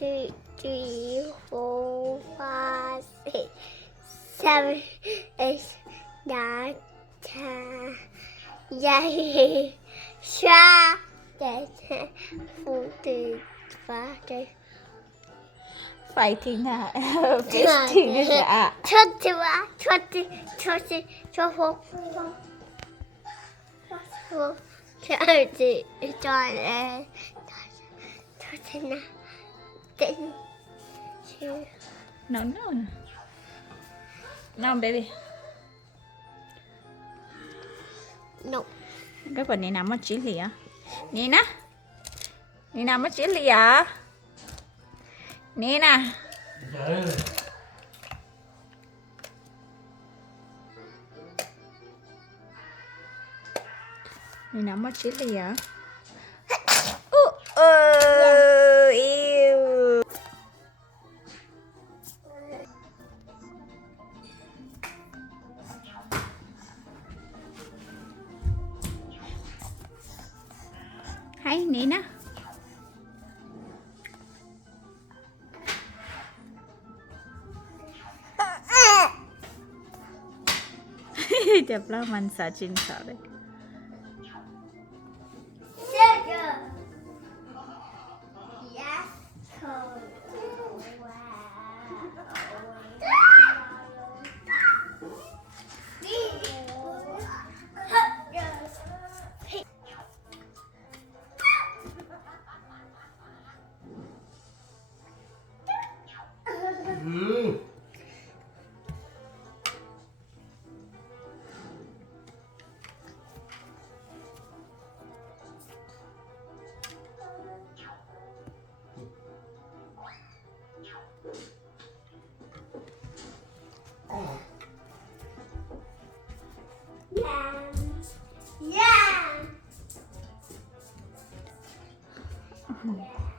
two, three, four, five, six, seven, eight, nine, 10, 11, 12, 13, 14, 15, Fighting 啊 Fisting 是啊 21, 22, 23, 24, 25, 26, 27, 29, 30. No No baby No. Cái phần này nằm ở chỉ lìa Nina nằm ở chỉ lìa Nina nằm ở chỉ lìa Yêu Hay Nina Đẹp lắm mình sợ chinh sợ đấy Sugar. Yes. Yeah.